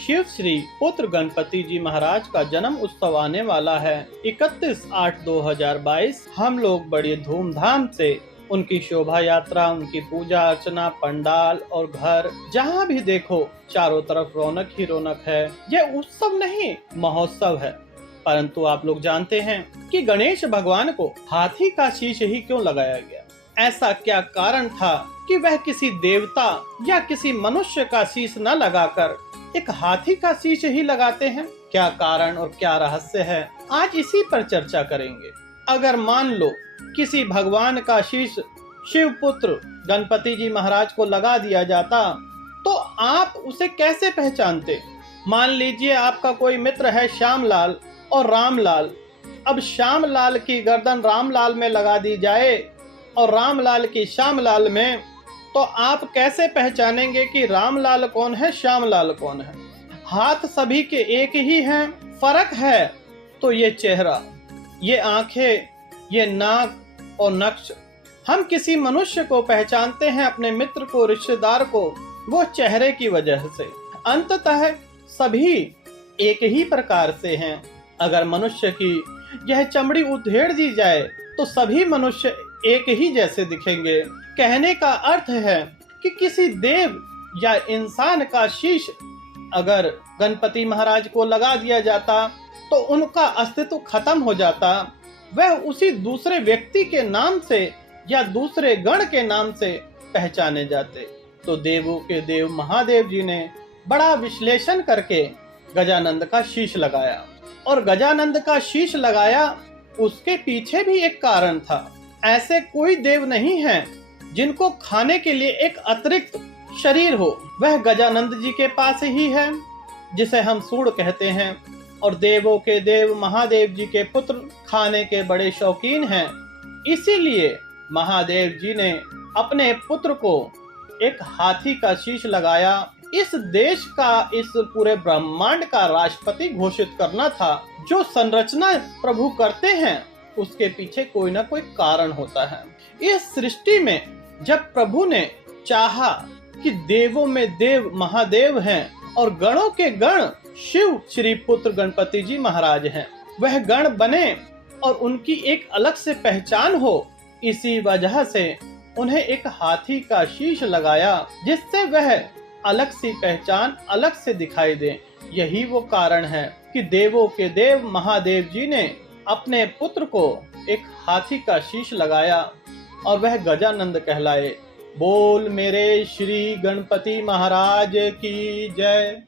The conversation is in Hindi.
शिव श्री पुत्र गणपति जी महाराज का जन्म उत्सव आने वाला है 31/8/2022। हम लोग बड़ी धूमधाम से उनकी शोभा यात्रा, उनकी पूजा अर्चना, पंडाल और घर जहाँ भी देखो चारों तरफ रौनक ही रौनक है। यह उत्सव नहीं महोत्सव है। परंतु आप लोग जानते हैं कि गणेश भगवान को हाथी का शीश ही क्यों लगाया गया? ऐसा क्या कारण था कि वह किसी देवता या किसी मनुष्य का शीश न लगाकर एक हाथी का शीश ही लगाते हैं? क्या कारण और क्या रहस्य है, आज इसी पर चर्चा करेंगे। अगर मान लो किसी भगवान का शीश शिव पुत्र गणपति जी महाराज को लगा दिया जाता तो आप उसे कैसे पहचानते? मान लीजिए आपका कोई मित्र है श्यामलाल और रामलाल। अब श्यामलाल की गर्दन रामलाल में लगा दी जाए और रामलाल की श्यामलाल में, तो आप कैसे पहचानेंगे कि रामलाल कौन है, श्यामलाल कौन है? हाथ सभी के एक ही हैं, फर्क है तो ये चेहरा, ये आंखें, ये नाक और नक्श। हम किसी मनुष्य को पहचानते हैं, अपने मित्र को, रिश्तेदार को, वो चेहरे की वजह से। अंततः सभी एक ही प्रकार से हैं। अगर मनुष्य की यह चमड़ी उधेड़ दी जाए तो सभी मनुष्य एक ही जैसे दिखेंगे। कहने का अर्थ है कि किसी देव या इंसान का शीश अगर गणपति महाराज को लगा दिया जाता तो उनका अस्तित्व खत्म हो जाता। वह उसी दूसरे व्यक्ति के नाम से या दूसरे गण के नाम से पहचाने जाते। तो देवों के देव महादेव जी ने बड़ा विश्लेषण करके गजानंद का शीश लगाया। और गजानंद का शीश लगाया, उसके पीछे भी एक कारण था। ऐसे कोई देव नहीं है जिनको खाने के लिए एक अतिरिक्त शरीर हो। वह गजानंद जी के पास ही है, जिसे हम सूर्य कहते हैं। और देवों के देव महादेव जी के पुत्र खाने के बड़े शौकीन हैं। इसीलिए महादेव जी ने अपने पुत्र को एक हाथी का शीश लगाया। इस देश का, इस पूरे ब्रह्मांड का राष्ट्रपति घोषित करना था। जो संरचना प्रभु करते हैं उसके पीछे कोई ना कोई कारण होता है। इस सृष्टि में जब प्रभु ने चाहा कि देवों में देव महादेव हैं और गणों के गण शिव श्री पुत्र गणपति जी महाराज हैं, वह गण बने और उनकी एक अलग से पहचान हो, इसी वजह से उन्हें एक हाथी का शीश लगाया, जिससे वह अलग सी पहचान अलग से दिखाई दे। यही वो कारण है कि देवों के देव महादेव जी ने अपने पुत्र को एक हाथी का शीश लगाया और वह गजानंद कहलाए। बोल मेरे श्री गणपति महाराज की जय।